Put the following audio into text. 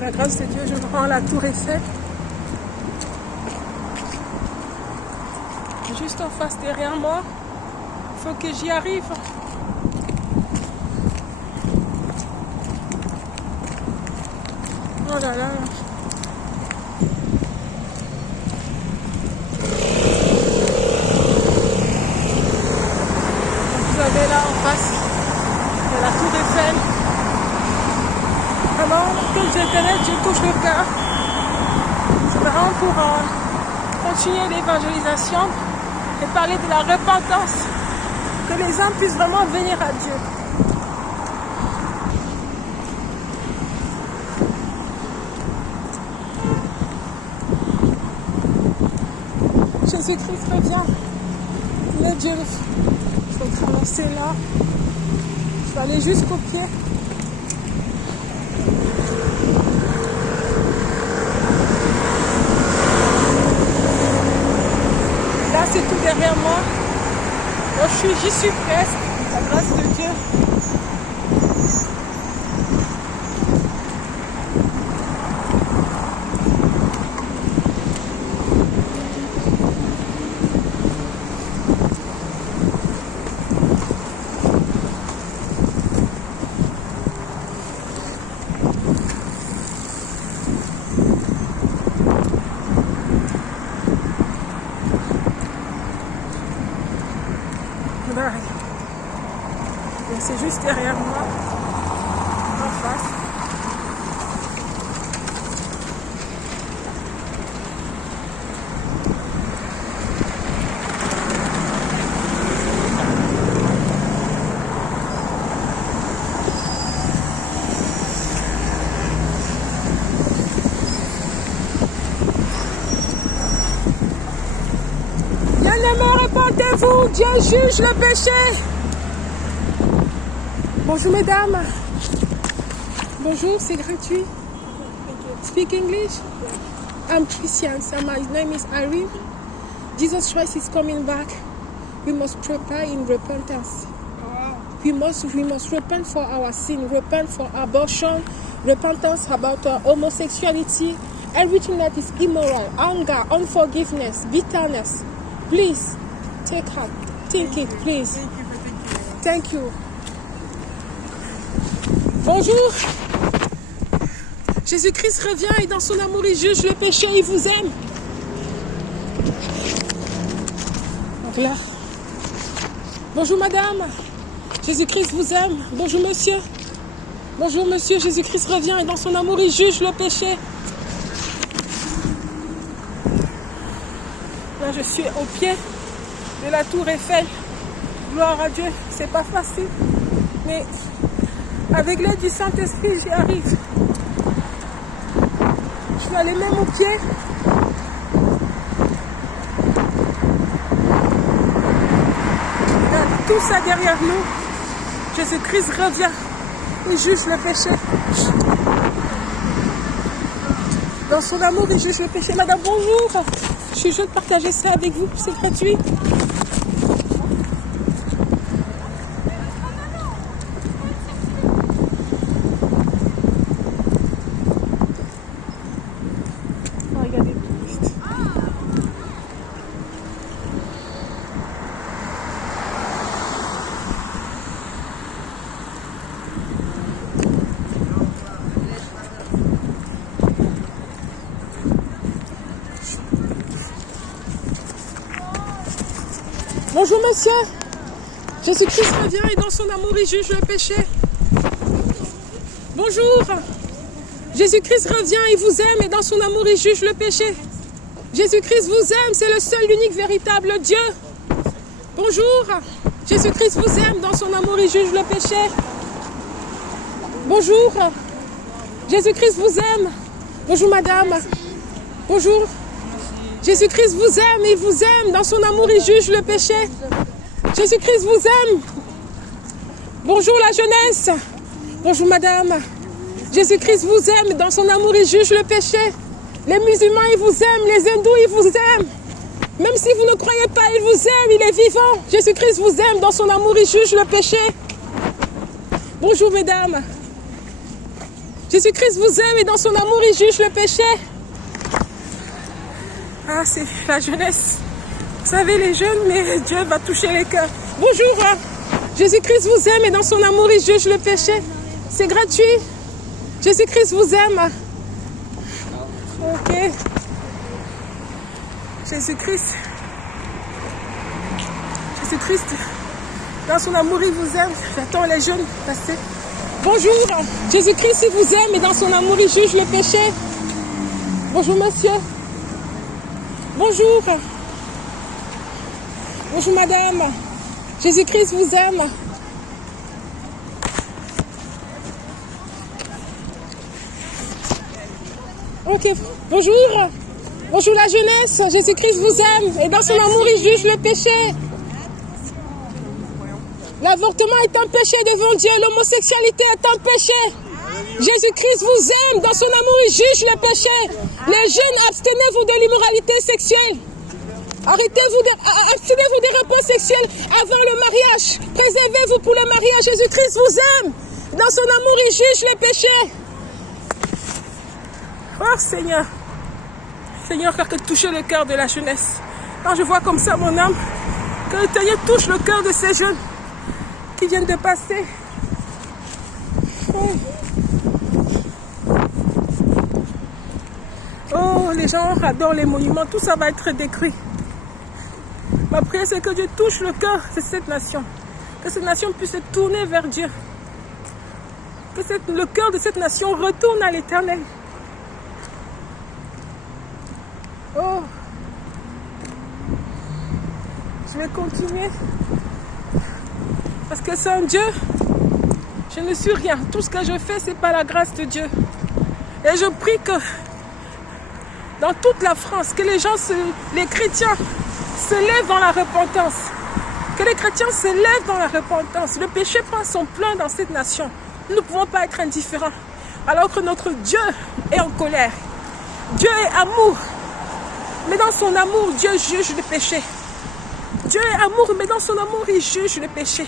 la grâce de Dieu, je me rends à la Tour Eiffel. Juste en face derrière moi. Il faut que j'y arrive. Oh là là. Vous avez là en face de la Tour Eiffel. Vraiment, comme je touche le cœur. C'est vraiment pour continuer l'évangélisation et parler de la repentance. Que les hommes puissent vraiment venir à Dieu. Jésus-Christ revient. Le Dieu, il faut traverser là. Il faut aller jusqu'au pied. Là, c'est tout derrière moi. Moi, j'y suis presque. La grâce de Dieu. C'est juste derrière moi, en face. Bien-aimés, répandez-vous, Dieu juge le péché. Bonjour mesdames. Bonjour, c'est gratuit. Speak English? I'm Christian, so my name is Irene. Jesus Christ is coming back. We must prepare in repentance. We must repent for our sin, repent for abortion, repentance about homosexuality, everything that is immoral, anger, unforgiveness, bitterness. Please, take heart. Think it, please. Thank you. Bonjour. Jésus-Christ revient et dans son amour il juge le péché, il vous aime. Donc là. Bonjour madame. Jésus-Christ vous aime. Bonjour monsieur. Bonjour monsieur, Jésus-Christ revient et dans son amour il juge le péché. Là je suis au pied de la Tour Eiffel. Gloire à Dieu, c'est pas facile. Mais avec l'aide du Saint-Esprit, j'y arrive. Je vais aller même au pied. Regarde, tout ça derrière nous. Jésus-Christ revient. Il juge le péché. Dans son amour, il juge le péché. Madame, bonjour. Je suis juste de partager ça avec vous. C'est gratuit. Bonjour monsieur, Jésus-Christ revient et dans son amour il juge le péché. Bonjour, Jésus-Christ revient, il vous aime et dans son amour il juge le péché. Jésus-Christ vous aime, c'est le seul, unique, véritable Dieu. Bonjour, Jésus-Christ vous aime, dans son amour il juge le péché. Bonjour, Jésus-Christ vous aime. Bonjour madame, bonjour. Jésus-Christ vous aime, il vous aime, dans son amour il juge le péché. Jésus-Christ vous aime. Bonjour la jeunesse. Bonjour madame. Jésus-Christ vous aime, dans son amour il juge le péché. Les musulmans ils vous aiment, les hindous ils vous aiment. Même si vous ne croyez pas, il vous aime, il est vivant. Jésus-Christ vous aime, dans son amour il juge le péché. Bonjour mesdames. Jésus-Christ vous aime et dans son amour, il juge le péché. Ah, c'est la jeunesse. Vous savez, les jeunes, mais Dieu va toucher les cœurs. Bonjour. Jésus-Christ vous aime et dans son amour, il juge le péché. C'est gratuit. Jésus-Christ vous aime. Ok. Jésus-Christ, dans son amour, il vous aime. J'attends les jeunes passer. Bonjour, Jésus-Christ, il vous aime et dans son amour, il juge le péché. Bonjour, monsieur. Bonjour. Bonjour, madame. Jésus-Christ vous aime. Ok, bonjour. Bonjour la jeunesse, Jésus-Christ vous aime et dans son amour il juge le péché. L'avortement est un péché devant Dieu, l'homosexualité est un péché. Jésus-Christ vous aime, dans son amour il juge le péché. Les jeunes, abstenez-vous de l'immoralité sexuelle. Abstenez-vous des rapports sexuels avant le mariage. Préservez-vous pour le mariage. Jésus-Christ vous aime. Dans son amour il juge le péché. Oh Seigneur. Seigneur, car que toucher le cœur de la jeunesse. Quand je vois comme ça mon âme, que le Seigneur touche le cœur de ces jeunes qui viennent de passer. Oh, les gens adorent les monuments, tout ça va être détruit. Ma prière, c'est que Dieu touche le cœur de cette nation. Que cette nation puisse se tourner vers Dieu. Que le cœur de cette nation retourne à l'Éternel. Oh, je vais continuer parce que sans Dieu, je ne suis rien. Tout ce que je fais, c'est par la grâce de Dieu. Et je prie que dans toute la France, que les chrétiens se lèvent dans la repentance. Que les chrétiens se lèvent dans la repentance. Le péché prend son plein dans cette nation. Nous ne pouvons pas être indifférents alors que notre Dieu est en colère. Dieu est amour. Mais dans son amour, Dieu juge le péché. Dieu est amour, mais dans son amour, il juge le péché.